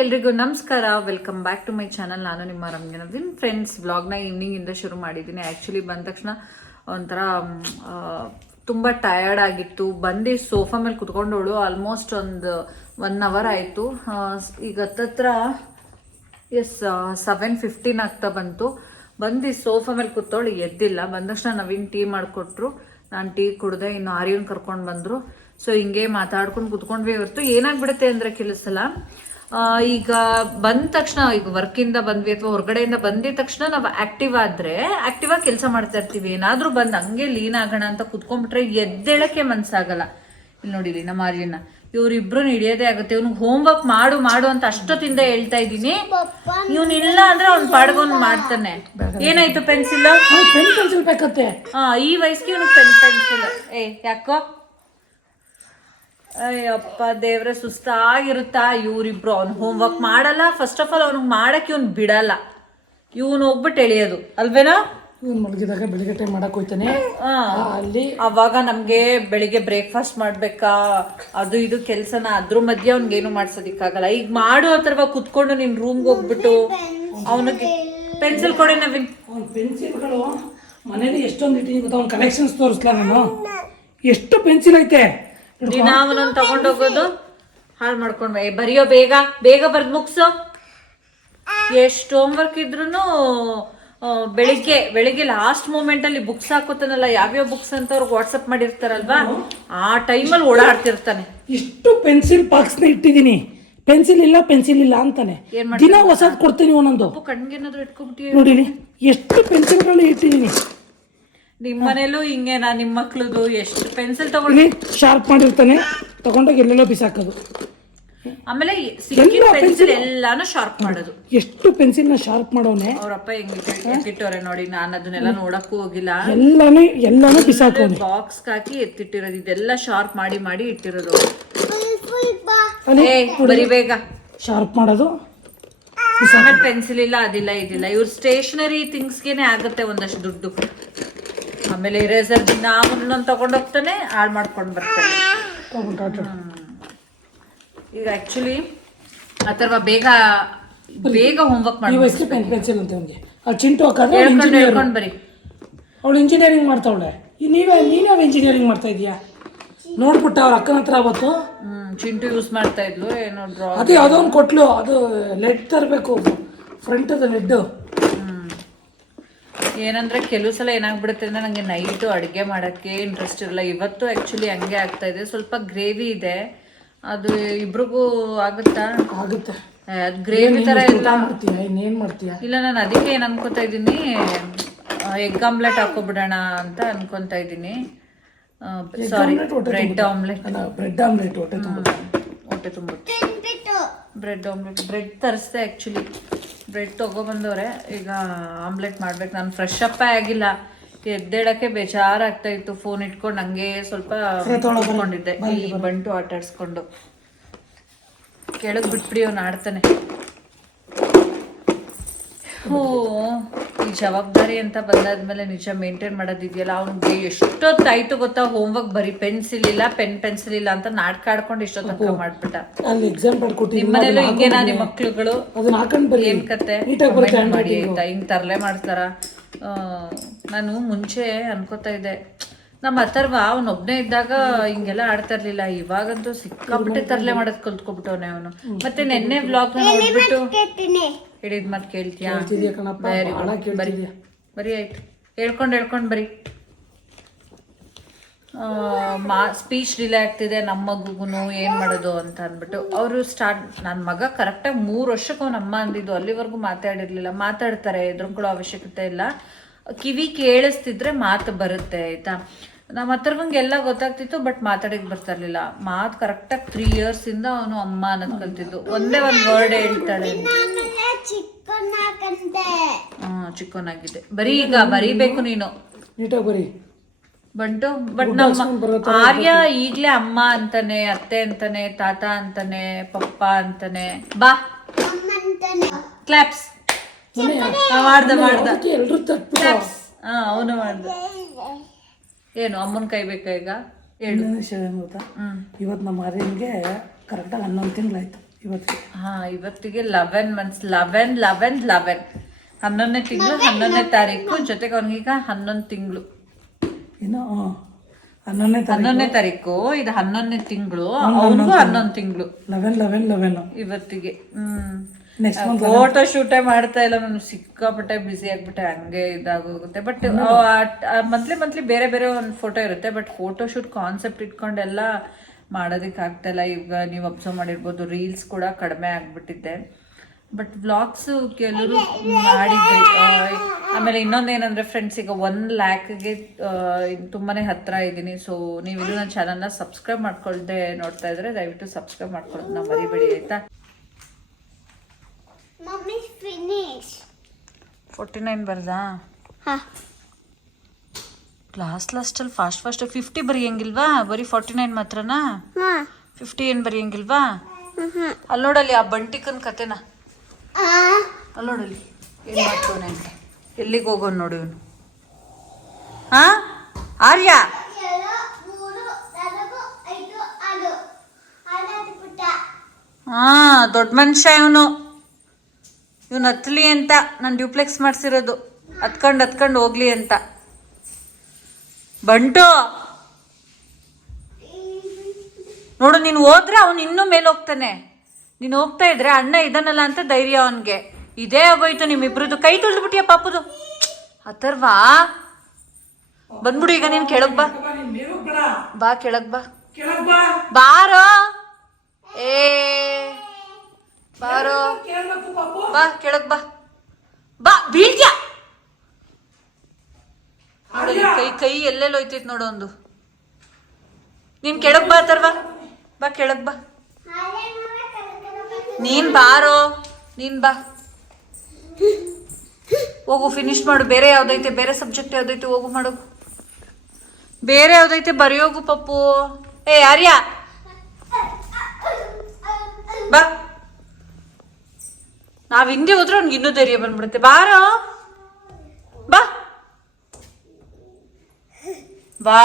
ಎಲ್ರಿಗೂ ನಮಸ್ಕಾರ. Welcome back to my channel. ನಾನು ನಿಮ್ಮ ರಮ್ಯ ನವೀನ್. ಫ್ರೆಂಡ್ಸ್, ವ್ಲಾಗ್ನ ಈವ್ನಿಂಗಿಂದ ಶುರು ಮಾಡಿದ್ದೀನಿ. ಆ್ಯಕ್ಚುಲಿ ಬಂದ ತಕ್ಷಣ ಒಂಥರ ತುಂಬ ಟಯರ್ಡ್ ಆಗಿತ್ತು. ಬಂದು ಸೋಫಾ ಮೇಲೆ ಕುತ್ಕೊಂಡೋಳು ಆಲ್ಮೋಸ್ಟ್ ಒಂದು 1 ಅವರ್ ಆಯಿತು. ಈಗ ಹತ್ತತ್ರ 7:15 ಆಗ್ತಾ ಬಂತು. ಬಂದು ಸೋಫಾ ಮೇಲೆ ಕೂತೋಳು, ಎದ್ದಿಲ್ಲ. ಬಂದ ತಕ್ಷಣ ನವೀನ್ ಟೀ ಮಾಡಿಕೊಟ್ರು. ನಾನು ಟೀ ಕುಡ್ದೆ. ಇನ್ನು ಆರ್ಯನ್ ಕರ್ಕೊಂಡು ಬಂದರು. ಸೊ ಹಿಂಗೆ ಮಾತಾಡ್ಕೊಂಡು ಕುತ್ಕೊಂಡ್ವಿ. ಇವತ್ತು ಏನಾಗ್ಬಿಡುತ್ತೆ ಅಂದರೆ ಕೆಲವು ಸಲ ಈಗ ಬಂದ ತಕ್ಷಣ, ಈಗ ವರ್ಕಿಂದ ಬಂದ್ವಿ ಅಥವಾ ಹೊರಗಡೆಯಿಂದ ಬಂದಿದ ತಕ್ಷಣ ನಾವು ಆಕ್ಟಿವ್ ಆದರೆ ಆಕ್ಟಿವಾಗಿ ಕೆಲಸ ಮಾಡ್ತಾ ಇರ್ತೀವಿ. ಏನಾದರೂ ಬಂದು ಹಂಗೆ ಲೀನ್ ಆಗೋಣ ಅಂತ ಕುತ್ಕೊಂಡ್ಬಿಟ್ರೆ ಎದ್ದೇಳಕ್ಕೆ ಮನ್ಸಾಗಲ್ಲ. ಇಲ್ಲಿ ನೋಡಿರಿ ನಮ್ಮ ಆರ್ಯನ, ಇವ್ರಿಬ್ರು ಹಿಡಿಯೋದೇ ಆಗುತ್ತೆ. ಇವ್ನಿಗೆ ಹೋಮ್ವರ್ಕ್ ಮಾಡು ಮಾಡು ಅಂತ ಅಷ್ಟೊತ್ತಿಂದ ಹೇಳ್ತಾ ಇದ್ದೀನಿ. ಇವ್ನಿಲ್ಲ ಅಂದ್ರೆ ಅವ್ನ್ ಪಾಡ್ಗೊಂಡ್ ಮಾಡ್ತಾನೆ. ಏನಾಯ್ತು? ಪೆನ್ಸಿಲ್ ಬೇಕತ್ತೆ. ಈ ವಯಸ್ಸಿಗೆ ಇವ್ನಿಗೆ ಪೆನ್ಸಿಲ್. ಯಾಕೋ ಅಯ್ಯಪ್ಪ ದೇವ್ರೆ, ಸುಸ್ತಾಗಿರುತ್ತಾ. ಇವ್ರಿಬ್ರು ಅವ್ನು ಹೋಮ್ವರ್ಕ್ ಮಾಡಲ್ಲ. ಫಸ್ಟ್ ಆಫ್ ಆಲ್ ಅವ್ನಿಗೆ ಮಾಡಕ್ಕೆ ಇವ್ನು ಬಿಡಲ್ಲ. ಇವ್ನು ಹೋಗ್ಬಿಟ್ಟು ಎಳೆಯೋದು ಅಲ್ವೇನಾ? ಇವ್ನು ಮಲಗಿದಾಗ ಬೆಳಿಗ್ಗೆ ಟೈಮ್ ಮಾಡಕ್ ಹೋಯ್ತಾನೆ. ಅಲ್ಲಿ ಅವಾಗ ನಮ್ಗೆ ಬೆಳಿಗ್ಗೆ ಬ್ರೇಕ್ಫಾಸ್ಟ್ ಮಾಡ್ಬೇಕಾ, ಅದು ಇದು ಕೆಲ್ಸನ, ಅದ್ರ ಮಧ್ಯೆ ಅವ್ನಿಗೇನು ಮಾಡ್ಸೋದಿಕ್ಕಾಗಲ್ಲ. ಈಗ ಮಾಡು ಅಥವಾ ಕುತ್ಕೊಂಡು ನಿನ್ ರೂಮ್ಗೆ ಹೋಗ್ಬಿಟ್ಟು ಅವನಿಗೆ ಪೆನ್ಸಿಲ್ ಕೊಡಿ ನವೀನ್. ಅವ್ನ ಪೆನ್ಸಿಲ್ಗಳು ಮನೇಲಿ ಎಷ್ಟೊಂದು ಇಟ್ಟಿದ್ದೀನಿ ಗೊತ್ತಾ? ಅವ್ನ ಕಲೆಕ್ಷನ್ಸ್ ತೋರಿಸ್ಲಾ ನಾನು? ಎಷ್ಟು ಪೆನ್ಸಿಲ್ ಐತೆ. ದಿನ ಅವನೊಂದು ತಗೊಂಡೋಗೋದು, ಹಾಳು ಮಾಡ್ಕೊಂಡು ಬರೆಯೋ, ಬೇಗ ಬೇಗ ಬರ್ದು ಮುಗ್ಸೋ. ಎಷ್ಟು ಹೋಮ್ವರ್ಕ್ ಇದ್ರೂ ಬೆಳಿಗ್ಗೆ ಲಾಸ್ಟ್ ಮೂಮೆಂಟ್ ಅಲ್ಲಿ ಬುಕ್ಸ್ ಹಾಕೋತಾನಲ್ಲ, ಯಾವ್ಯಾವ ಬುಕ್ಸ್ ಅಂತ ಅವ್ರಿಗೆ ವಾಟ್ಸಪ್ ಮಾಡಿರ್ತಾರಲ್ವಾ, ಆ ಟೈಮಲ್ಲಿ ಓಡಾಡ್ತಿರ್ತಾನೆ. ಇಷ್ಟು ಪೆನ್ಸಿಲ್ ಬಾಕ್ಸ್ ನ ಇಟ್ಟಿದ್ದೀನಿ. ಪೆನ್ಸಿಲ್ ಇಲ್ಲ ಅಂತಾನೆ. ದಿನ ಹೊಸದ್ ಕೊಡ್ತೀನಿ ಒಂದೊಂದು. ಕಣ್ಗೇನಾದ್ರು ಇಟ್ಕೊಂಡ್ಬಿಟ್ಟು ನೋಡಿರಿ ಎಷ್ಟು ಪೆನ್ಸಿಲ್ಗಳು ಇಟ್ಟಿದ್ದೀನಿ. ನಿಮ್ಮ ಮನೇಲೂ ಹಿಂಗೇನಾ? ನಿಮ್ಮ ಮಕ್ಳದು ಎಷ್ಟು ಪೆನ್ಸಿಲ್ ತಗೊಂಡು ಶಾರ್ಪ್ ಮಾಡಿರ್ತಾನೆ, ತಗೊಂಡೋಗಿ ಎಲ್ಲೆಲ್ಲೋ ಬಿಸಾಕೋದು. ಆಮೇಲೆ ಪೆನ್ಸಿಲ್ ಎಲ್ಲಾನು ಶಾರ್ಪ್ ಮಾಡೋದು. ಎಷ್ಟು ಪೆನ್ಸಿಲ್ ನ ಶಾರ್ಪ್ ಮಾಡೋನೆ. ಅವ್ರಪ್ಪ ಎತ್ತಿಟ್ಟವ್ರೆ ನೋಡಿ. ನಾನು ಅದನ್ನೆಲ್ಲ ನೋಡಕ್ಕೂ ಹೋಗಿಲ್ಲ. ಎಲ್ಲಾನು ಬಿಸಾಕೋನೆ. ಬಾಕ್ಸ್ ಹಾಕಿ ಎತ್ತಿಟ್ಟಿರೋದು. ಇದೆಲ್ಲ ಶಾರ್ಪ್ ಮಾಡಿ ಮಾಡಿ ಇಟ್ಟಿರೋದು. ಬರಿ ಬೇಗ ಶಾರ್ಪ್ ಮಾಡೋದು. ಆಮೇಲೆ ಪೆನ್ಸಿಲ್ ಇಲ್ಲ, ಅದಿಲ್ಲ ಇದಿಲ್ಲ. ಇವ್ರ ಸ್ಟೇಷನರಿ ಥಿಂಗ್ಸ್ಗೆನೆ ಆಗುತ್ತೆ ಒಂದಷ್ಟು ದುಡ್ಡು. ಆಮೇಲೆ ಇರೇಸರ್ ದಿನ ಒಂದೊಂದು ತಗೊಂಡೋಗ್ತಾನೆ, ಹಾಳು ಮಾಡ್ಕೊಂಡು ಬರ್ತಾನೆ. ಈಗ ಆಕ್ಚುಲಿ ಅಥವಾ ಬೇಗ ಹೋಮ್ವರ್ಕ್ ಮಾಡಿ ಪೆನ್ಸಿಲ್ ಅಂತ ಅವ್ನಿಗೆ. ಅಲ್ಲಿ ಚಿಂಟು ಹೇಳ್ಕೊಂಡು ಬರಿ. ಅವಳು ಇಂಜಿನಿಯರಿಂಗ್ ಮಾಡ್ತಾವಳೆ. ನೀನೇ ಇಂಜಿನಿಯರಿಂಗ್ ಮಾಡ್ತಾ ಇದೀಯಾ? ನೋಡ್ಬಿಟ್ಟ ಅವ್ರ ಅಕ್ಕನ ಹತ್ರ ಅವತ್ತು. ಚಿಂಟು ಯೂಸ್ ಮಾಡ್ತಾ ಇದ್ಲು ಏನೋ ಡ್ರಾ. ಅದೇ ಅದೊಂದು ಕೊಟ್ಲು. ಅದು ಲೆಡ್ ತರಬೇಕು, ಫ್ರಂಟ್ ಅದ ಲೆಡ್. ಏನಂದ್ರೆ ಕೆಲವು ಸಲ ಏನಾಗ್ಬಿಡುತ್ತೆ ಅಂದ್ರೆ ನಂಗೆ ನೈಟು ಅಡುಗೆ ಮಾಡೋಕ್ಕೆ ಇಂಟ್ರೆಸ್ಟ್ ಇರಲ್ಲ. ಇವತ್ತು ಆ್ಯಕ್ಚುಲಿ ಹಂಗೆ ಆಗ್ತಾ ಇದೆ. ಸ್ವಲ್ಪ ಗ್ರೇವಿ ಇದೆ, ಅದು ಇಬ್ರಿಗೂ ಆಗುತ್ತೆ. ಅದು ಗ್ರೇವಿ ಥರ ಇಲ್ಲ. ಇನ್ನೇನು ಮಾಡ್ತೀಯ? ಇಲ್ಲ, ನಾನು ಅದಕ್ಕೆ ಏನು ಅನ್ಕೋತಾ ಇದ್ದೀನಿ, ಎಗ್ ಆಮ್ಲೆಟ್ ಹಾಕೋಬಿಡೋಣ ಅಂತ ಅನ್ಕೊತಾ ಇದ್ದೀನಿ. Sorry, bread omelette. ಹೊಟ್ಟೆ ತುಂಬುತ್ತೆ. ಬ್ರೆಡ್ ಆಮ್ಲೆಟ್, ಬ್ರೆಡ್ ತರಿಸ್ದೆ ಆ್ಯಕ್ಚುಲಿ. ಬ್ರೆಡ್ ತೊಗೊಬಂದವ್ರೆ. ಈಗ ಆಮ್ಲೆಟ್ ಮಾಡ್ಬೇಕು. ನಾನು ಫ್ರೆಶ್ ಅಪ್ಪೇ ಆಗಿಲ್ಲ. ಎದ್ದೇಳಕ್ಕೆ ಬೇಜಾರಾಗ್ತಾ ಇತ್ತು. ಫೋನ್ ಇಟ್ಕೊಂಡು ಹಂಗೆ ಸ್ವಲ್ಪ ಕೂತ್ಕೊಂಡಿದ್ದೆ. ಈ ಬಂಟು ಆಟ ಆಡಿಸ್ಕೊಂಡು. ಕೆಳಗೆ ಬಿಟ್ಬಿಡಿ, ಅವ್ನು ಆಡ್ತಾನೆ. ಈ ಜವಾಬ್ದಾರಿ ಅಂತ ಬಂದಾದ್ಮೇಲೆ ನಿಜ ಮೇಂಟೈನ್ ಮಾಡೋದಿದೆಯಲ್ಲ, ಅವ್ನಿಗೆ ಎಷ್ಟೊತ್ತಾಯ್ತು ಗೊತ್ತಾ? ಹೋಮ್ವರ್ಕ್ ಬರೀ ಪೆನ್ಸಿಲ್ ಇಲ್ಲ, ಪೆನ್ಸಿಲ್ ಇಲ್ಲ ಅಂತ ನಾಟಕ ಆಡ್ಕೊಂಡು ಇಷ್ಟೊತ್ತ ಮಾಡ್ಬಿಟ್ಟ. ನಿಮ್ಮನೇಲೂ ಹಿಂಗೇನಾ ನಿಮ್ಮ ಮಕ್ಳುಗಳು? ಏನ್ ಕತೆ ಮಾಡಿ ಆಯ್ತಾ? ಹಿಂಗ್ ತರಲೆ ಮಾಡ್ತಾರ? ನಾನು ಮುಂಚೆ ಅನ್ಕೋತಾ ಇದ್ದೆ, ನಮ್ಮ ಅಥರ್ವ ಅವನೊಬ್ನೇ ಇದ್ದಾಗ ಹಿಂಗೆಲ್ಲ ಆಡ್ತಾ ಇರ್ಲಿಲ್ಲ. ಇವಾಗಂತೂ ಸಿಕ್ಕಾಬಿಟ್ಟೆ ತರಲೆ ಮಾಡೋದ್ ಕಲ್ತ್ಕೊಬಿಟ್ಟವನೆ ಅವನು. ಮತ್ತೆ ನೆನ್ನೆ ವ್ಲಾಗ್ ನೋಡ್ಬಿಟ್ಟು ಹೇಳಿದ್ ಮಾತು ಕೇಳ್ತೀಯಾ? ಬರೀ ಆಯ್ತು, ಹೇಳ್ಕೊಂಡು ಬರೀ. ಸ್ಪೀಚ್ ಡಿಲೇ ಆಗ್ತಿದೆ ನಮ್ಮ ಮಗುಗೂ, ಏನ್ ಮಾಡೋದು ಅಂತ ಅಂದ್ಬಿಟ್ಟು ಅವರು ನನ್ನ ಮಗ ಕರೆಕ್ಟಾಗಿ 3 ವರ್ಷಕ್ಕೆ ಅವ್ನ ಅಮ್ಮ ಅಂದಿದ್ದು. ಅಲ್ಲಿವರೆಗೂ ಮಾತಾಡಿರ್ಲಿಲ್ಲ. ಮಾತಾಡ್ತಾರೆ, ಎದುರುಕೊಳ್ಳೋ ಅವಶ್ಯಕತೆ ಇಲ್ಲ. ಕಿವಿ ಕೇಳಿಸ್ತಿದ್ರೆ ಮಾತು ಬರುತ್ತೆ, ಆಯ್ತಾ? ನಮ್ಮ ಹತ್ರವಂಗೆಲ್ಲ ಗೊತ್ತಾಗ್ತಿತ್ತು, ಬಟ್ ಮಾತಾಡಕ್ಕೆ ಬರ್ತಾ ಇರ್ಲಿಲ್ಲ. ಮಾತು ಕರೆಕ್ಟಾಗಿ 3 years ಇಂದ ಅವನು ಅಮ್ಮ ಅನ್ನೋದು ಕಲ್ತಿದ್ದು. ಒಂದೇ ಒಂದು ವರ್ಡ್ ಹೇಳ್ತಾಳೆ. ಚಿಕ್ಕವನಾಗಿದೆ. ಬರೀ ಈಗ ಬರೀಬೇಕು ನೀನು ಬಂಟು. ಬಟ್ ನಮ್ಮ ಆರ್ಯ ಈಗ್ಲೇ ಅಮ್ಮ ಅಂತಾನೆ, ಅತ್ತೆ ಅಂತಾನೆ, ತಾತ ಅಂತಾನೆ, ಪಪ್ಪ ಅಂತಾನೆ. ಬಾ ಕ್ಲಾಪ್ಸ್ ಮಾಡ್ದ. ಅವನು ಮಾಡ್ದ. ಏನು ಅಮ್ಮನ ಕೈ ಬೇಕಾ ಈಗ? ಹೇಳು. ಗೊತ್ತಾ, ಇವತ್ತು ನಮ್ಮ ಆರ್ಯನ್ಗೆ ಕರೆಕ್ಟಾಗಿ 11 ತಿಂಗಳಾಯ್ತು. ಇವತ್ತಿಗೆ. ಇವತ್ತಿಗೆ 11 months 11 11ನೇ ತಿಂಗಳು 11ನೇ ತಾರೀಕು, ಜೊತೆಗೆ ಅವನಿಗೀಗ 11 ತಿಂಗಳು. ಏನೋ 11ನೇ ತಾರೀಕು, ಇದು 11ನೇ ತಿಂಗಳು, ಅವನಿಗೂ 11 ತಿಂಗಳು. 11 ಇವತ್ತಿಗೆ. ನೆಕ್ಸ್ಟ್ ಮಂತ್ ಫೋಟೋ ಶೂಟೇ ಮಾಡ್ತಾ ಇಲ್ಲ ನಾನು, ಸಿಕ್ಕಾಪಟ್ಟೆ ಬಿಸಿ ಆಗ್ಬಿಟ್ಟೆ, ಹಂಗೆ ಇದಾಗೋಗುತ್ತೆ. ಬಟ್ ಮಂತ್ಲಿ ಬೇರೆ ಬೇರೆ ಒಂದು ಫೋಟೋ ಇರುತ್ತೆ, ಬಟ್ ಫೋಟೋ ಶೂಟ್ ಕಾನ್ಸೆಪ್ಟ್ ಇಟ್ಕೊಂಡೆಲ್ಲ ಮಾಡೋದಕ್ಕೆ ಆಗ್ತಾ ಇಲ್ಲ. ಈಗ ನೀವು ಅಬ್ಸರ್ವ್ ಮಾಡಿರ್ಬೋದು, ರೀಲ್ಸ್ ಕೂಡ ಕಡಿಮೆ ಆಗ್ಬಿಟ್ಟಿದ್ದೆ. ಬಟ್ ವ್ಲಾಗ್ಸ್ ಕೆಲವರು ಮಾಡಿದ್ರಿ. ಆಮೇಲೆ ಇನ್ನೊಂದೇನಂದ್ರೆ ಫ್ರೆಂಡ್ಸ್, ಈಗ 1 lakhಗೆ ತುಂಬಾನೇ ಹತ್ರ ಇದ್ದೀನಿ. ಸೊ ನೀವು ಇನ್ನೂ ನನ್ನ ಚಾನಲ್ನ ಸಬ್ಸ್ಕ್ರೈಬ್ ಮಾಡ್ಕೊಳ್ದೆ ನೋಡ್ತಾ ಇದ್ರೆ ದಯವಿಟ್ಟು ಸಬ್ಸ್ಕ್ರೈಬ್ ಮಾಡ್ಕೊಳ್ಳೋದನ್ನ ಮರಿಬೇಡಿ ಆಯ್ತಾ. 49 ಬರ್ದಾ? ಲಾಸ್ಟಲ್ಲಿ ಫಾಸ್ಟ್ 50 ಬರೆಯಂಗಿಲ್ವಾ? ಬರೀ 49 ಮಾತ್ರನಾ? 50 ಏನು ಬರೆಯಂಗಿಲ್ವಾ? ಅಲ್ಲಿ ನೋಡಲ್ಲಿ ಆ ಬಂಟಿಕನ್ ಕತೆನ, ಅಲ್ಲಿ ನೋಡಲ್ಲಿ ಏನು ಮಾಡ್ತವನೆ ಅಂತ. ಎಲ್ಲಿಗೆ ಹೋಗೋನು ನೋಡಿ ಇವನು. ಆರ್ಯ ದೊಡ್ಡ ಮನುಷ್ಯ ಇವನು ಹತ್ಲಿ ಅಂತ ನಾನು ಡ್ಯೂಪ್ಲೆಕ್ಸ್ ಮಾಡಿಸಿರೋದು, ಹತ್ಕೊಂಡು ಹೋಗ್ಲಿ ಅಂತ. ಬಂಟು ನೋಡು, ನೀನು ಹೋದ್ರೆ ಅವನು ಇನ್ನೂ ಮೇಲೆ ಹೋಗ್ತಾನೆ. ನೀನು ಹೋಗ್ತಾ ಇದ್ರೆ ಅಣ್ಣ ಇದನ್ನಲ್ಲ ಅಂತ ಧೈರ್ಯ ಅವನಿಗೆ. ಇದೇ ಆಗೋಯ್ತು ನಿಮ್ಮಿಬ್ರದ್ದು. ಕೈ ತುಳಿದ್ಬಿಟ್ಟಿಯ ಪಾಪದು. ಅಥರ್ವಾ ಬಂದ್ಬಿಡು, ಈಗ ನೀನು ಕೆಳಗ್ ಬಾ ಕೆಳಗ್ ಬಾ ಬಾರೋ. ಬಾರೋ ಬಾ ಕೆಳಗ್ ಬಾ ಬೀಳ್ತ್ಯಾ. ಕೈ ಎಲ್ಲೆಲ್ಲ ಹೋಯ್ತೈತ್ ನೋಡು ಒಂದು. ನೀನ್ ಕೆಳಗ್ ಬಾ ಅಥರ್ವಾ, ಬಾ ಕೆಳಗ್ ಬಾ. ನೀನ್ ಬಾರೋ, ನೀನ್ ಬಾ. ಹೋಗು ಫಿನಿಶ್ ಮಾಡು. ಬೇರೆ ಯಾವ್ದೈತೆ, ಬೇರೆ ಸಬ್ಜೆಕ್ಟ್ ಯಾವ್ದೈತೆ ಹೋಗು ಮಾಡು. ಬೇರೆ ಯಾವ್ದೈತೆ ಬರೆಯೋಗು ಪಪ್ಪು. ಆರ್ಯ ಬಾ. ನಾವ್ ಹಿಂದೆ ಹೋದ್ರೆ ಅವ್ನಿಗೆ ಇನ್ನೂ ಧೈರ್ಯ ಬಂದ್ಬಿಡುತ್ತೆ. ಬಾರೋ ಬಾ ಬಾ.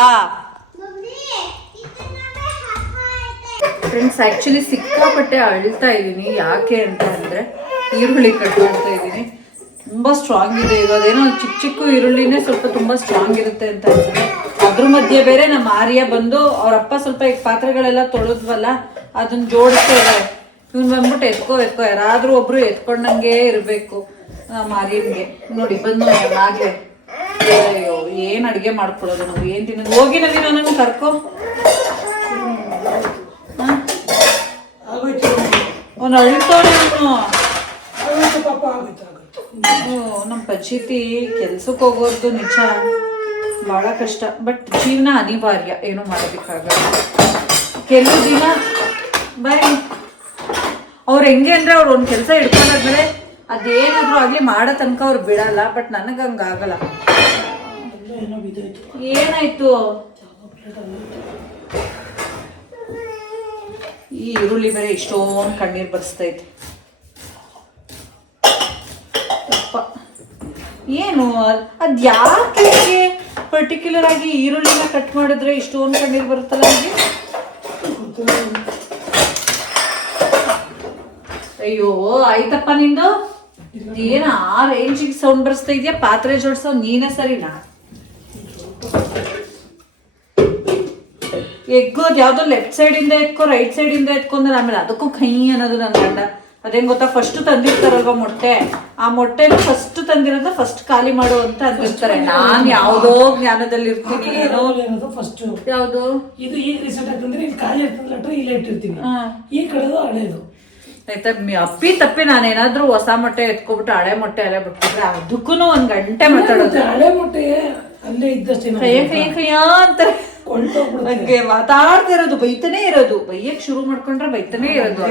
ಫ್ರೆಂಡ್ಸ್, ಆ್ಯಕ್ಚುಲಿ ಸಿಕ್ಕಾಪಟ್ಟೆ ಅಳ್ತಾ ಇದ್ದೀನಿ. ಯಾಕೆ ಅಂತ ಅಂದರೆ ಈರುಳ್ಳಿ ಕಟ್ ಮಾಡ್ತಾ ಇದ್ದೀನಿ. ತುಂಬ ಸ್ಟ್ರಾಂಗ್ ಇದೆ ಈಗ. ಅದೇನೋ ಚಿಕ್ಕ ಈರುಳ್ಳಿನೇ ಸ್ವಲ್ಪ ತುಂಬ ಸ್ಟ್ರಾಂಗ್ ಇರುತ್ತೆ ಅಂತ ಅನ್ಸುತ್ತೆ. ಅದ್ರ ಮಧ್ಯೆ ಬೇರೆ ನಮ್ಮ ಆರ್ಯ ಬಂದು ಅವರಪ್ಪ ಸ್ವಲ್ಪ ಈಗ ಪಾತ್ರೆಗಳೆಲ್ಲ ತೊಳೆದ್ವಲ್ಲ, ಅದನ್ನ ಜೋಡಿಸ್ತಾ ಇದ್ದಾರೆ. ಇವ್ನು ಬಂದ್ಬಿಟ್ಟು ಎತ್ಕೋ ಯಾರಾದ್ರೂ ಒಬ್ರು ಎತ್ಕೊಂಡಂಗೆ ಇರಬೇಕು ನಮ್ಮ ಆರ್ಯನ್ಗೆ. ನೋಡಿ ಬಂದು ಆಗ್ಲೇ. ಅಯ್ಯೋ, ಏನು ಅಡುಗೆ ಮಾಡ್ಕೊಡೋದು ನಾವು, ಏನು ತಿನ್ನೋದು. ಹೋಗಿ ನವೀನ ನನಗೆ ಕರ್ಕೋ. ಅವ್ನು ಅಳ್ತೋನೆ ಅವನು. ನಮ್ಮ ಪಚಿತಿ ಕೆಲ್ಸಕ್ಕೆ ಹೋಗೋದು ನಿಜ ಭಾಳ ಕಷ್ಟ. ಬಟ್ ಜೀವನ ಅನಿವಾರ್ಯ, ಏನೂ ಮಾಡೋದಕ್ಕಾಗಲ್ಲ. ಕೆಲವು ದಿನ ಬಾಯ್ ಅವ್ರು ಹೆಂಗೆ ಅಂದರೆ ಅವ್ರು ಒಂದು ಕೆಲಸ ಹಿಡ್ಕೊಂಡಾದ್ಮೇಲೆ ಅದೇನಾದರೂ ಆಗಲಿ ಮಾಡೋ ತನಕ ಅವ್ರು ಬಿಡಲ್ಲ. ಬಟ್ ನನಗೆ ಹಂಗಾಗಲ್ಲ. ಏನಾಯ್ತು? ಈ ಈರುಳ್ಳಿ ಬೇರೆ ಇಷ್ಟೊಂದು ಕಣ್ಣೀರು ಬರ್ಸ್ತೈತೆ. ಏನು ಅದು ಯಾಕೆ ಪರ್ಟಿಕ್ಯುಲರ್ ಆಗಿ ಈರುಳ್ಳಿನ ಕಟ್ ಮಾಡಿದ್ರೆ ಇಷ್ಟೊಂದು ಕಣ್ಣೀರು ಬರುತ್ತಲ್ಲ ನನಗೆ? ಅಯ್ಯೋ ಆಯ್ತಪ್ಪ ನಿಂದು. ಏನ ಆ ರೇಂಜಿಗೆ ಸೌಂಡ್ ಬರ್ಸ್ತಾ ಇದೆಯಾ? ಪಾತ್ರೆ ಜೋಡ್ಸೋ ನೀನೇ ಸರಿನಾ? ಎಗ್ಗೋದು ಯಾವುದೋ ಲೆಫ್ಟ್ ಸೈಡಿಂದ ಎತ್ಕೋ, ರೈಟ್ ಸೈಡಿಂದ ಎತ್ಕೊಂಡ್ರೆ ಆಮೇಲೆ ಅದಕ್ಕೂ ಕೈ ಅನ್ನೋದು ನನ್ನ ಗಂಡ. ಅದೇನು ಗೊತ್ತಾ, ಫಸ್ಟ್ ತಂದಿರ್ತಾರಲ್ವ ಮೊಟ್ಟೆ, ಆ ಮೊಟ್ಟೆನ ಫಸ್ಟ್ ತಂದಿರೋದು ಫಸ್ಟ್ ಖಾಲಿ ಮಾಡು ಅಂತ ಅಂದಿರ್ತಾರೆ. ನಾನು ಯಾವುದೋ ಜ್ಞಾನದಲ್ಲಿ ಇರ್ತೀನಿ. ಏನೋ ಫಸ್ಟ್ ಯಾವುದು ಇದು ಈಗ ರೀಸೆಂಟ್ ಆಗಿ ತಂದ್ರೆ ಇಲ್ಲಿ ಖಾಲಿ ಇರ್ತದೆ, ಇಲ್ಲೇ ಇಟ್ಟಿರ್ತೀನಿ. ಈ ಕಡೆದು ಹಳೇದು ಆಯ್ತಾ. ಅಪ್ಪಿ ನಾನೇನಾದ್ರೂ ಹೊಸ ಮೊಟ್ಟೆ ಎತ್ಕೊಬಿಟ್ಟು ಹಳೆ ಮೊಟ್ಟೆ ಅಲ್ಲೇ ಬಿಟ್ಬಿಟ್ರೆ ಅದಕ್ಕೂ 1 ಗಂಟೆ ಮಾತಾಡೋದು. ಹಳೆ ಮೊಟ್ಟೆ ಅಲ್ಲೇ ಇದ್ದಷ್ಟೇ ಕೈಯ ಅಂತಾರೆ. ಮಾತಾಡ್ತಾ ಇರೋದು, ಬೈತಾನೆ ಇರೋದು. ಬೈಯಕ್ ಶುರು ಮಾಡ್ಕೊಂಡ್ರೆ ಬೈತಾನೆ ಇರೋದು.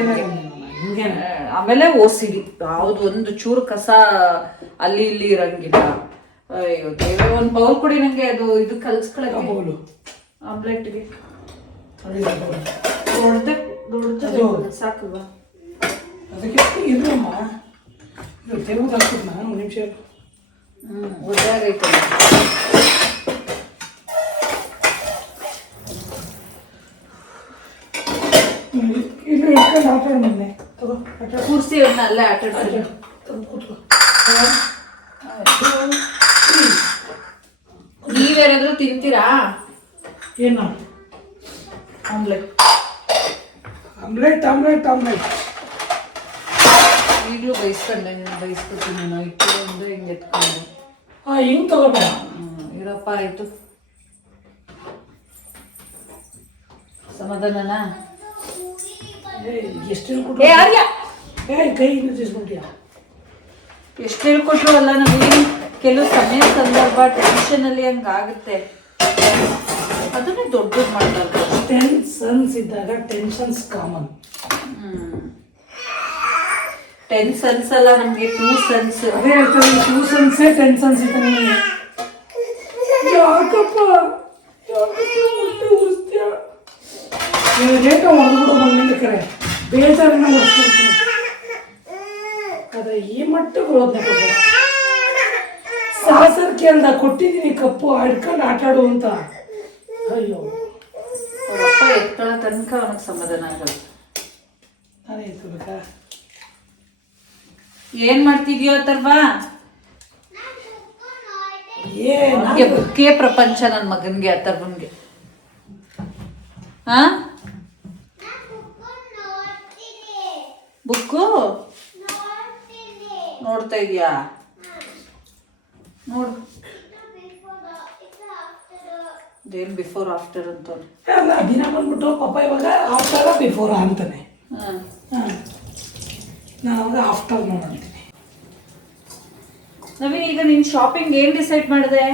ಆಮೇಲೆ ಓಸಿಡಿ ಯಾವ್ದು ಒಂದು ಚೂರು ಕಸ ಅಲ್ಲಿ ಇಲ್ಲಿ ಇರಂಗಿಲ್ಲ. ಅಯ್ಯೋ ದೇವ್ರೆ, ಒಂದು ಬೌಲ್ ಕೊಡಿ ನಂಗೆ. ಅದು ಇದು ಕಲ್ಸ್ಕೊಳಕ್ಕೆ ಆಮ್ಲೆಟ್ಗೆ ದೊಡ್ಡದು ಸಾಕಲ್ವಾ? ಅದಕ್ಕೆ ಇರಮ್ಮ ತೆಗೆದು ಹಾಕ್ತೀನಿ ನಾನು 1 ನಿಮಿಷ. ಒದ್ದಾಗೈತೆ. ಇಲ್ಲಿ ಇಟ್ಕೊಂಡು ಆಟಾಡ ಮೊನ್ನೆ ತಗೋ. ತಗೋ ಆಟ ಕೂರ್ಸಿ ಅವ್ರನ್ನ ಅಲ್ಲೇ ಆಟ ಆಡ್ತಾರೆ. ತಂದು ಕೂತ್ಕೋ. ನೀವೇನಾದ್ರೂ ತಿಂತೀರಾ? ಏನು ಆಮ್ಲೆಟ್ ಆಮ್ಲೆಟ್ ಆಮ್ಲೆಟ್ ಆಮ್ಲೆಟ್ ಈಗಲೂ ಬೈಸ್ಕೊತೀನಿ ನಾನು ಇಟ್ಟಿಂದ ಹಿಂಗೆ ಎತ್ಕೊಂಡು. ಹಿಂಗೆ ತಗೋಬೇಡ. ಇರಪ್ಪ ಆಯಿತು. ಸಮಾಧಾನನಾ? ಎಷ್ಟು ಹೇಳ್ಕೊಟ್ರು ಕೈ ತಿಸ್ಬಿಟ್ಟಿಯಾ? ಎಷ್ಟು ಹೇಳ್ಕೊಟ್ರು ಅಲ್ಲ, ನಮಗೆ ಕೆಲವು ಸಮಯ ಸಂದರ್ಭ ಟೆನ್ಷನಲ್ಲಿ ಹಂಗಾಗುತ್ತೆ. ಅದನ್ನೇ ದೊಡ್ಡದು ಮಾಡ್ಬಾರ್ದು. ಟೆನ್ಷನ್ಸ್ ಇದ್ದಾಗ ಟೆನ್ಷನ್ಸ್ ಕಾಮನ್. ಟೆನ್ಷನ್ಸ್ ಅಲ್ಲ, ನಮಗೆ 2 ಸನ್ಸ್. ಅದೇ ಹೇಳ್ತಾರೆ 2 ಸನ್ಸೇ ಟೆನ್ಷನ್ಸ್ ಇದೆ ನಿಮಗೆ. ಯಾಕಪ್ಪ ರೇಟ ಹೊಡೆದ್ಬಿಡು ಬಂದಿದ್ದ ಕರೆ ಬೇಜಾರನ್ನ ಹೊಡ್ಸ್ಕೊಡ್ತೀನಿ. ಆದ್ರೆ ಈ ಮಟ್ಟಿಗೆ ಓದ್ನೆ ಸಾಸರ್ ಕೇಳ್ದ ಕೊಟ್ಟಿದ್ದೀನಿ ಕಪ್ಪು ಹಿಡ್ಕೊಂಡು ಆಟ ಆಡು ಅಂತ. ಅಯ್ಯೋ ಅವರಪ್ಪ ಎತ್ಕೊಳ್ಳೋ ತನಕ ಅವನಿಗೆ ಸಮಾಧಾನ ಆಗಲ್ಲ. ನಾನೇ ಎತ್ಕೋಬೇಕಾ? ಏನ್ ಮಾಡ್ತಿದ್ಯೋ ಅಥರ್ವಾ? ಏ ಬುಕ್ಕೇ ಪ್ರಪಂಚ ನನ್ನ ಮಗನ್ಗೆ, ಅಥರ್ವನ್ಗೆ. ಹಾ ಬುಕ್ಕು ನೋಡ್ತಾ ಇದೀಯಾ? ನೋಡು ಏನ್ ಬಿಫೋರ್ ಆಫ್ಟರ್ ಅಂತ ದಿನ ಬಂದ್ಬಿಟ್ಟು ಪಾಪ ಇವಾಗ ಆಫ್ಟರ್ ಬಿಫೋರ್ ಅಂತಾನೆ. ನಾನು ಅವಾಗ ಆಫ್ಟರ್ ನೋಡ್ತೀನಿ. ನವೀನ್, ಈಗ ನೀನ್ ಶಾಪಿಂಗ್ ಏನ್ ಡಿಸೈಡ್ ಮಾಡಿದೆ?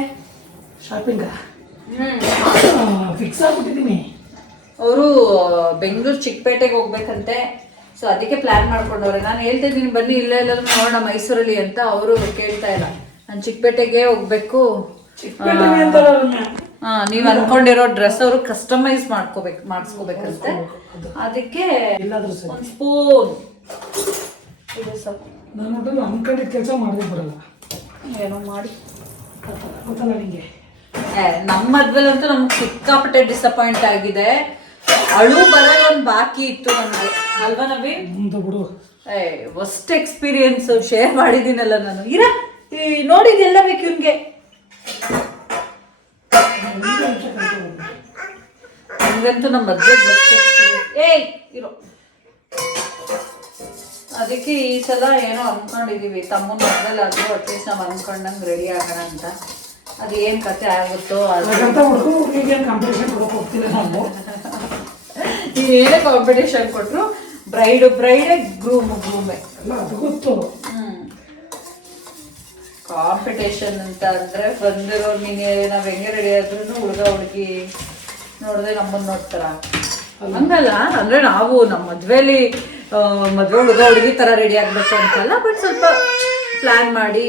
ಶಾಪಿಂಗ ಫಿಕ್ಸ್ ಆಗ್ಬಿಟ್ಟಿದ್ದೀನಿ. ಅವರು ಬೆಂಗಳೂರು ಚಿಕ್ಕಪೇಟೆಗೆ ಹೋಗ್ಬೇಕಂತೆ, ಸೊ ಅದಕ್ಕೆ ಪ್ಲಾನ್ ಮಾಡ್ಕೊಂಡವ್ರೆ. ನಾನು ಹೇಳ್ತಾ ಇದ್ದೀನಿ ಬನ್ನಿ ಇಲ್ಲೇ ಎಲ್ಲರೂ ನೋಡೋಣ ಮೈಸೂರಲ್ಲಿ ಅಂತ. ಅವರು ಕೇಳ್ತಾ ಇಲ್ಲ, ನಾನು ಚಿಕ್ಕಪೇಟೆಗೆ ಹೋಗ್ಬೇಕು. ನೀವ್ ಅನ್ಕೊಂಡಿರೋ ಡ್ರೆಸ್ ಅವರು ಕಸ್ಟಮೈಸ್ ಮಾಡಿಸ್ಕೋಬೇಕಂತೆ. ಅದಕ್ಕೆ ಒಂದು ಸ್ಪೂನ್ ಇದು ಸಾಕು. ನಾನು ಅನ್ಕೊಂಡಿದ್ದ ಕೆಲಸ ಮಾಡದೆ ಬರಲ್ಲ, ಏನೋ ಮಾಡಿ ಗೊತ್ತಲ್ಲ ನಿಂಗೆ. ನಮ್ಮ ಮದ್ವೆಲಂತೂ ನಮ್ಗೆ ಸಿಕ್ಕಾಪಟ್ಟೆ ಡಿಸಪಾಯಿಂಟ್ ಆಗಿದೆ. ಅಳು ಬರೋದು ಒಂದು ಬಾಕಿ ಇತ್ತು ನಮ್ಗೆ, ಅಲ್ವಾ ನವೀನ್? ಬಿಡು. ಫಸ್ಟ್ ಎಕ್ಸ್ಪೀರಿಯನ್ಸ್ ಶೇರ್ ಮಾಡಿದ್ದೀನಲ್ಲ ನಾನು. ನೋಡಿದೆಲ್ಲ ಬೇಕು ಇವ್ನಿಗೆ. ನಮ್ಗಂತೂ ನಮ್ಮ ಮದ್ವೆ ಫಸ್ಟ್ ಎಕ್ಸ್ಪೀರಿಯನ್ಸ್. ಇರೋ ಅದಕ್ಕೆ ಈ ಸಲ ಏನೋ ಅನ್ಕೊಂಡಿದೀವಿ, ತಮ್ಮನ ಮದ್ವೆಲಾದ್ರೂ ಅಟ್ಲೀಸ್ಟ್ ನಾವು ಅನ್ಕೊಂಡಂಗೆ ರೆಡಿ ಆಗೋಣ ಅಂತ. ಅದು ಏನು ಕತೆ ಆಗುತ್ತೋ ಏನೇ ಕಾಂಪಿಟೇಷನ್ ಕೊಟ್ರು ಬ್ರೈಡೇ ಗ್ರೂಮೇ ಕಾಂಪಿಟೇಷನ್ ಅಂತ ಅಂದ್ರೆ ಬಂದಿರೋ ನಾವ್ ಹೆಂಗೆ ರೆಡಿ ಆದ್ರೂ ಹುಡುಗ ಹುಡುಗಿ ನೋಡಿದ್ರೆ ನಮ್ಮನ್ನ ನೋಡ್ತಾರ ಹಂಗಲ್ಲ. ಅಂದ್ರೆ ನಾವು ನಮ್ಮ ಮದ್ವೆ ಹುಡುಗ ಹುಡುಗಿ ತರ ರೆಡಿ ಆಗ್ಬೇಕು ಅಂತಲ್ಲ, ಬಟ್ ಸ್ವಲ್ಪ ಪ್ಲಾನ್ ಮಾಡಿ.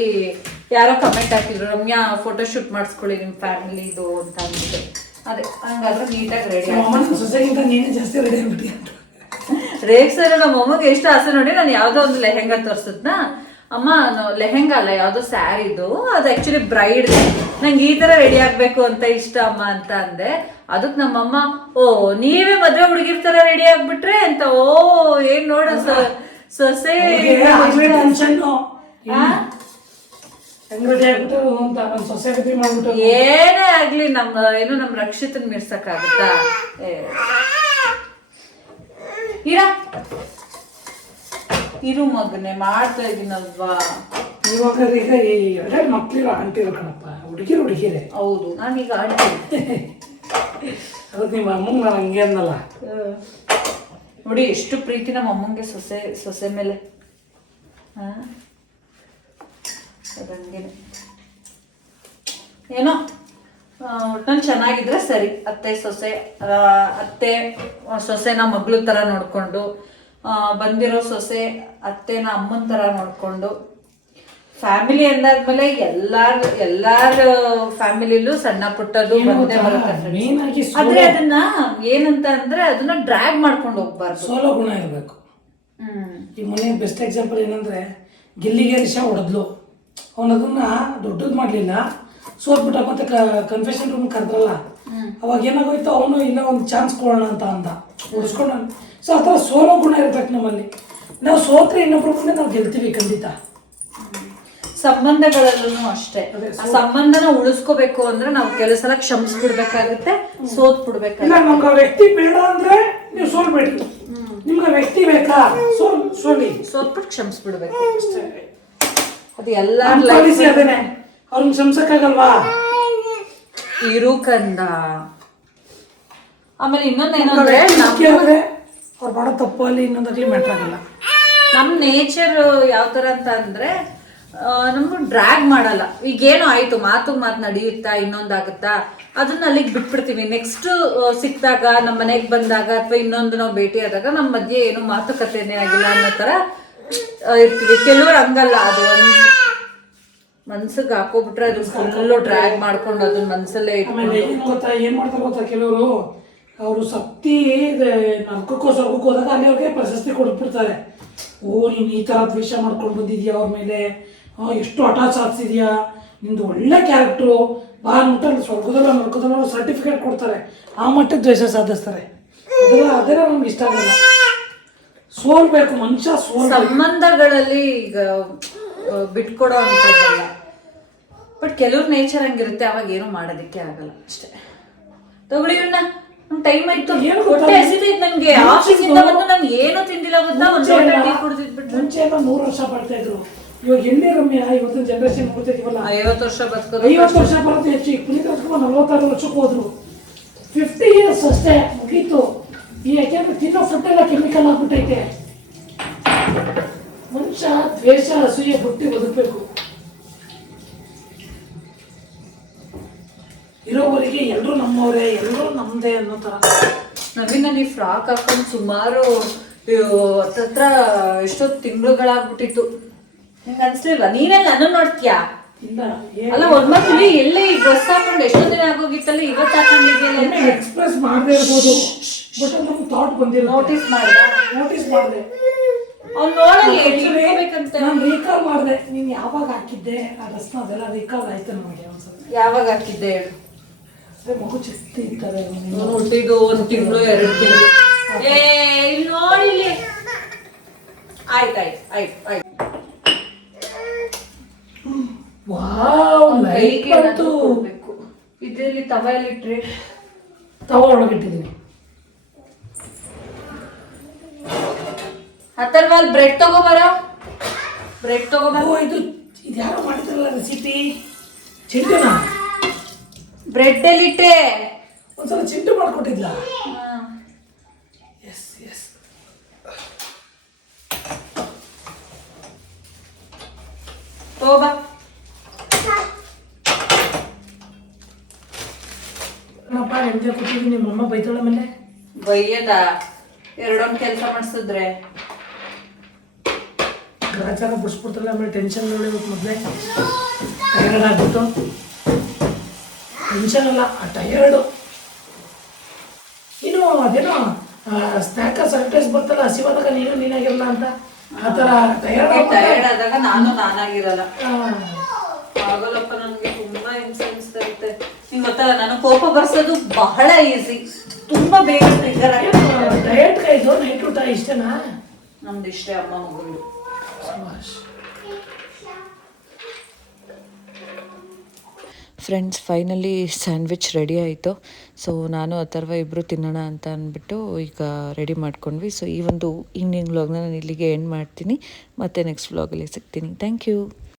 ಯಾರೋ ಕಮೆಂಟ್ ಹಾಕಿದ್ರು, ರಮ್ಯಾ ಫೋಟೋ ಶೂಟ್ ಮಾಡಿಸ್ಕೊಳ್ಳಿ ನಿಮ್ಮ ಫ್ಯಾಮಿಲಿದು ಅಂತ ಅಂದ್ಬಿಟ್ಟು. ಅದೇ ಹಂಗಾದ್ರೆ ನೀಟಾಗಿ ರೆಡಿ ರೇಕ್ಸರ್ ನಮ್ಮ ಅಮ್ಮಗೆ ಎಷ್ಟು ಆಸೆ ನೋಡಿ. ನಾನು ಯಾವುದೋ ಒಂದು ಲೆಹೆಂಗಾ ತೋರಿಸಿದ್ನ, ಅಮ್ಮ ಲೆಹೆಂಗಾ ಅಲ್ಲ ಯಾವುದೋ ಸ್ಯಾರಿದು, ಅದು ಆ್ಯಕ್ಚುಲಿ ಬ್ರೈಡ್, ನಂಗೆ ಈ ಥರ ರೆಡಿ ಆಗಬೇಕು ಅಂತ ಇಷ್ಟ ಅಮ್ಮ ಅಂತ ಅಂದೆ. ಅದಕ್ಕೆ ನಮ್ಮಮ್ಮ, ಓ ನೀವೇ ಮದುವೆ ಹುಡುಗಿರ್ ಥರ ರೆಡಿ ಆಗ್ಬಿಟ್ರೆ ಅಂತ. ಓ ಏನು ನೋಡ ಸೊಸೆ ಏನೇ ಆಗ್ಲಿ ನಮ್ಮ ರಕ್ಷಿತನ್ ಮೀರ್ಸಕ್ಕಾಗುತ್ತಾ? ಇರು ಮಗನೆ, ಮಾಡ್ತಾ ಇದೀನಲ್ವಾ ಇವಾಗ. ಈಗ ಮಕ್ಳಿರೋ ಆಂಟಿರೋ ಕಣಪ್ಪ, ಹುಡುಗಿರೇ. ಹೌದು, ನಾನೀಗ ಆಂಟಿ. ಅದಕ್ಕೆ ನಿಮ್ಮ ಅಮ್ಮಂಗೆ ನಾನು ಹಂಗೆ ಅನ್ನಲ್ಲ. ನೋಡಿ ಎಷ್ಟು ಪ್ರೀತಿ ನಮ್ಮ ಅಮ್ಮಂಗೆ ಸೊಸೆ ಮೇಲೆ. ಅದಂಗೇನೆ ಏನೋ ಒಟ್ಟಲ್ಲಿ ಚೆನ್ನಾಗಿದ್ರೆ ಸರಿ. ಅತ್ತೆ ಸೊಸೆನ ಮಗಳು ಥರ ನೋಡಿಕೊಂಡು, ಬಂದಿರೋ ಸೊಸೆ ಅತ್ತೆನ ಅಮ್ಮನ ಥರ ನೋಡಿಕೊಂಡು, ಫ್ಯಾಮಿಲಿ ಅಂದಾದ್ಮೇಲೆ ಎಲ್ಲಾರ ಫ್ಯಾಮಿಲಿಲೂ ಸಣ್ಣ ಪುಟ್ಟದು ಬಂದೇ ಬರುತ್ತೆ. ಆದ್ರೆ ಅದನ್ನ ಏನಂತ ಅಂದ್ರೆ ಅದನ್ನ ಡ್ರ್ಯಾಗ್ ಮಾಡ್ಕೊಂಡು ಹೋಗ್ಬಾರ್ದು, ಸೋಲೋ ಗುಣ ಇರಬೇಕು. ಈ ಮನೆ ಬೆಸ್ಟ್ ಎಕ್ಸಾಂಪಲ್ ಏನಂದ್ರೆ, ಗಿಲ್ಲಿಗೆ ರಿಷಾ ಹೊಡೆದ್ಲು, ಅವನು ಅದನ್ನ ದೊಡ್ಡದು ಮಾಡಲಿಲ್ಲ, ಸೋತ್ಬಿಟ್ಟ. ಮತ್ತೆ ಕನ್ಫೆಷನ್ ರೂಮ್ ಕರೆದ್ರಲ್ಲ, ಅವಾಗ ಏನಾಗೋಯ್ತು, ಅವನು ಇಲ್ಲ ಒಂದು ಚಾನ್ಸ್ ಕೊಡೋಣ ಅಂತ ಅಂದ, ಉಳಿಸ್ಕೊಂಡು. ಸೊ ಆ ಥರ ಸೋಲೋ ಗುಣ ಇರ್ಬೇಕು ನಮ್ಮಲ್ಲಿ. ನಾವು ಸೋತ್ರೆ ಇನ್ನೊಬ್ರು ಮುಂದೆ ನಾವು ಗೆಲ್ತೀವಿ ಖಂಡಿತ. ಸಂಬಂಧಗಳಲ್ಲೂ ಅಷ್ಟೇ, ಆ ಸಂಬಂಧನ ಉಳಿಸ್ಕೋಬೇಕು ಅಂದ್ರೆ ನಾವು ಕೆಲವು ಸಲ ಕ್ಷಮಿಸ್ಬಿಡ್ಬೇಕಾಗುತ್ತೆ, ಸೋತ್ ಬಿಡ್ಬೇಕಾಗುತ್ತೆ. ಇಲ್ಲ ನಮ್ಗೆ ಆ ವ್ಯಕ್ತಿ ಬೇಡ ಅಂದ್ರೆ ನೀವು ಸೋಲ್ಬೇಡಿ, ನಿಮ್ಗೆ ವ್ಯಕ್ತಿ ಬೇಕಾ ಸೋಲಿ, ಸೋತ್ಬಿಟ್ಟು ಕ್ಷಮಿಸ್ಬಿಡ್ಬೇಕು ಅಷ್ಟೇ. ಅದು ಎಲ್ಲ ಅದೇನೆ. ಅವ್ರನ್ನ ಕ್ಷಮಿಸಕ್ಕಾಗಲ್ವಾ? ಇರು ಕಂದ. ಆಮೇಲೆ ಇನ್ನೊಂದೇನಂದ್ರೆ ಅವ್ರು ಮಾಡೋ ತಪ್ಪಲ್ಲಿ ಇನ್ನೊಂದಾಗ್ಲಿ ಮ್ಯಾಟ್ರ್ ಆಗಲ್ಲ. ನಮ್ ನೇಚರ್ ಯಾವ ತರ ಅಂತ ಅಂದ್ರೆ ನಮ್ಗೆ ಡ್ರ್ಯಾಗ್ ಮಾಡಲ್ಲ. ಈಗೇನು ಆಯ್ತು ಮಾತು ನಡೆಯುತ್ತಾ ಇನ್ನೊಂದಾಗುತ್ತಾ ಅದನ್ನ ಅಲ್ಲಿಗೆ ಬಿಟ್ಬಿಡ್ತೀವಿ. ನೆಕ್ಸ್ಟ್ ಸಿಕ್ಕಿದಾಗ ನಮ್ಮ ಮನೆಗೆ ಬಂದಾಗ ಅಥವಾ ಇನ್ನೊಂದು ನಾವು ಭೇಟಿ ಆದಾಗ ನಮ್ಮ ಮಧ್ಯೆ ಏನು ಮಾತುಕತೆನೇ ಆಗಿಲ್ಲ ಅನ್ನೋ ತರ ಇರ್ತೀವಿ. ಕೆಲವ್ರು ಹಂಗಲ್ಲ, ಅದು ಮನ್ಸಿಗೆ ಹಾಕೋಬಿಟ್ರೆ ಅದು ಫುಲ್ಲು ಡ್ರ್ಯಾಗ್ ಮಾಡ್ಕೊಂಡು ಅದನ್ನ ಮನ್ಸಲ್ಲೇ ಏನ್ ಮಾಡ್ತಾರೆ ಗೊತ್ತಾ, ಕೆಲವರು ಅವರು ಸತ್ತಿ ನರ್ಕಕ್ಕೋ ಸ್ವರ್ಗಕ್ಕೂ ಹೋದಾಗ ಅಲ್ಲಿ ಅವ್ರಿಗೆ ಪ್ರಶಸ್ತಿ ಕೊಟ್ಬಿಡ್ತಾರೆ. ನೀನು ಈ ಥರ ದ್ವೇಷ ಮಾಡ್ಕೊಂಡು ಬಂದಿದ್ಯಾ ಅವ್ರ ಮೇಲೆ, ಎಷ್ಟು ಹಠ ಸಾಧಿಸಿದ್ಯಾ, ನಿಂದು ಒಳ್ಳೆ ಕ್ಯಾರೆಕ್ಟ್ರು ಬಾ ಅಂದ್ಬಿಟ್ಟು ಸ್ವರ್ಗದಲ್ಲ ನರ್ಕದಲ್ಲ ಸರ್ಟಿಫಿಕೇಟ್ ಕೊಡ್ತಾರೆ. ಆ ಮಟ್ಟಕ್ಕೆ ದ್ವೇಷ ಸಾಧಿಸ್ತಾರೆ. ಅದೆಲ್ಲ ನಮ್ಗೆ ಇಷ್ಟ ಆಗಲ್ಲ. ಸೋಲ್ಬೇಕು ಮನುಷ್ಯ, ಸಂಬಂಧಗಳಲ್ಲಿ ಈಗ ಬಿಟ್ಕೊಡೋ ಅಂತದಲ್ಲ. ಬಟ್ ಕೆಲವ್ರ ನೇಚರ್ ಹಂಗಿರುತ್ತೆ, ಅವಾಗ ಏನು ಮಾಡೋದಕ್ಕೆ ಆಗಲ್ಲ ಅಷ್ಟೇ. ತಗೊಳ್ಳಿ ಟೈಮ್ ಆಯ್ತು, ಹೊಟ್ಟೆ ಹಸಿದೈತೆ ನನ್ಗೆ. ಆಫೀಸಿಂದ ಬಂದು ನಾನು ಏನು ತಿಂದಿಲ್ಲ ಗೊತ್ತಾ, ಒಂದು ಲೋಟ ಟೀ ಕುಡಿದ್ಬಿಟ್ಟು. ಮುಂಚೆ 100 ವರ್ಷ ಬರ್ತಾ ಇದ್ರು, ಇವಾಗ ಎಲ್ಲಿ ರಮ್ಯ ಇವತ್ತಿನ ಜನರೇಷನ್ ಕೊಡ್ತಿದೀವಲ್ಲ 50 ವರ್ಷ ಬದುಕೋದು. 50 ವರ್ಷ ಬರುತ್ತೆ ಹೆಚ್ಚು. ಈಗ ಪುನೀತ್ ರಾಜ್ಕುಮಾರ್ 46 ವರ್ಷಕ್ಕೆ ಹೋದ್ರು. 50 years ಅಷ್ಟೇ ಮುಗೀತು. ಈ ಯಾಕೆಂದ್ರೆ ತಿನ್ನೋ ಫುಡ್ ಎಲ್ಲ ಕೆಮಿಕಲ್ ಆಗ್ಬಿಟ್ಟೈತೆ. ಮನುಷ್ಯ ದ್ವೇಷ ಅಸೂಯೆ ಹುಟ್ಟಿ ಬದುಕಬೇಕು. ಇರೋವರೆಗೆ ಎಲ್ಲರೂ ನಮ್ಮವರೇ, ಎಲ್ಲರೂ ನಮ್ದೇ ಅನ್ನೋ ತರ. ನವೀನಲ್ಲಿ ಫ್ರಾಕ್ ಹಾಕೊಂಡು ಸುಮಾರು ಹತ್ರ ಎಷ್ಟೊತ್ತು ತಿಂಗಳುಗಳಾಗ್ಬಿಟ್ಟಿತ್ತು. ನಿಂಗೆ ಅನ್ಸ್ಲಿಲ್ವಾ? ನೀನೆಲ್ಲ ನನ್ನ ನೋಡ್ತೀಯಾ? ಇಲ್ಲ ಅಲ್ಲ, ಒಮ್ಮೆ ಎಲ್ಲೇ ಈ ಡ್ರೆಸ್ ಹಾಕೊಂಡು ಎಷ್ಟೋ ದಿನ ಆಗೋಗಿತ್ತಲ್ಲ, ಇವತ್ತು ಹಾಕೊಂಡಿದ್ಯಲ್ಲ. ಎಕ್ಸ್ಪ್ರೆಸ್ ಮಾಡದೇ ಇರ್ಬೋದು, ಬಟ್ ನಮ್ಗೆ ಥಾಟ್ ಬಂದಿಲ್ಲ. ನೋಟಿಸ್ ಮಾಡಿದೆ ಅವ್ನು ನೋಡಬೇಕಂತ ನಾನು ರೀಕಾಲ್ ಮಾಡಿದೆ. ನೀನು ಯಾವಾಗ ಹಾಕಿದ್ದೆ ಆ ಡ್ರೆಸ್ನ, ಅದೆಲ್ಲ ರೀಕಾಲ್ ಆಯ್ತು ನಮಗೆ ಒಂದ್ಸಲ. ಯಾವಾಗ ಹಾಕಿದ್ದೆ ಹೇಳು? ಮಗು ಚಿಕ್ಕ ಇರ್ತಾರೆ, ಹುಟ್ಟಿದ್ದು 1 ತಿಂಗಳು 2 ತಿಂಗಳು. ಇಲ್ಲಿ ನೋಡಿ, ಆಯ್ತು. ಇದರಲ್ಲಿ ತವೆಯಲ್ಲಿ ಇಟ್ರೆ ಒಳಗಿಟ್ಟಿದ್ದೀನಿ. ಹತ್ತರ್ವಲ್ ಬ್ರೆಡ್ ತಗೋಬರ. ಇದು ಯಾರೋ ಮಾಡಿದ್ರಲ್ಲ ರೆಸಿಪಿ, ಚಿಂಟುನಾ? ಬ್ರೆಡ್ ಅಲ್ಲಿ ಇಟ್ಟೆ ಒಂದ್ಸಲ ಚಿಂಟು ಮಾಡ್ಕೊಟ್ಟಿದ್ಲ. ಎಸ್ ಹೋಗಾ. ಎಂಜಾಯ್ ಕೊಟ್ಟಿದ್ದೀನಿ. ನಿಮ್ಮಮ್ಮ ಬೈತಾಳ ಮೇಲೆ ಬೈಯದ ಎರಡೊಂದು ಕೆಲಸ ಮಾಡಿಸಿದ್ರೆ ಗ್ರಾಚಾರ ಬಿಡಿಸ್ಬಿಡ್ತಾರಲ್ಲ. ಆಮೇಲೆ ಟೆನ್ಷನ್ ನೋಡಿ ಮೊದಲೇ ಟಯರ್ಡ್ ಆಗ್ಬಿಟ್ಟು, ಟೆನ್ಷನ್ ಅಲ್ಲ ಟಯರ್ಡು. ಇನ್ನು ಅದೇನೋ ಸ್ನ್ಯಾಕರ್ಸ್ ಅಡ್ವರ್ಟೈಸ್ ಬರ್ತಲ್ಲ, ಹಸಿವಾದಾಗ ನೀನಾಗಿರಲ್ಲ ಅಂತ, ಆ ಥರ ಟಯರ್ಡ್ ಆದಾಗ ನಾನಾಗಿರಲ್ಲ. ಆಗಲ್ಲಪ್ಪ, ನನಗೆ ತುಂಬಾ ಹಿಂಸೆ ಅನಿಸ್ತಾ ಇರುತ್ತೆ. ನಿಂಗೆ ಗೊತ್ತಲ್ಲ, ನಾನು ಕೋಪ ಬರ್ಸೋದು ಬಹಳ ಈಸಿ, ತುಂಬಾ ಬೇಗ ಟ್ರಿಗರ್ ಆಗುತ್ತೆ. ಡಯಟ್ ಕಾಯ್ದು ನೈಟ್ ಊಟ ಇಷ್ಟನಾ? ನಮ್ದು ಇಷ್ಟೇ, ಅಮ್ಮ ಮಗಂದು. ಫ್ರೆಂಡ್ಸ್, ಫೈನಲಿ ಸ್ಯಾಂಡ್ವಿಚ್ ರೆಡಿ ಆಯಿತು. ಸೊ ನಾನು ಅಥರ್ವ ಇಬ್ಬರು ತಿನ್ನೋಣ ಅಂತ ಅಂದ್ಬಿಟ್ಟು ಈಗ ರೆಡಿ ಮಾಡ್ಕೊಂಡ್ವಿ. ಸೊ ಈ ಒಂದು ಈವ್ನಿಂಗ್ ವ್ಲಾಗ್ನ ನಾನು ಇಲ್ಲಿಗೆ ಎಂಡ್ ಮಾಡ್ತೀನಿ. ಮತ್ತೆ ನೆಕ್ಸ್ಟ್ ವ್ಲಾಗಲ್ಲಿ ಸಿಗ್ತೀನಿ. Thank you.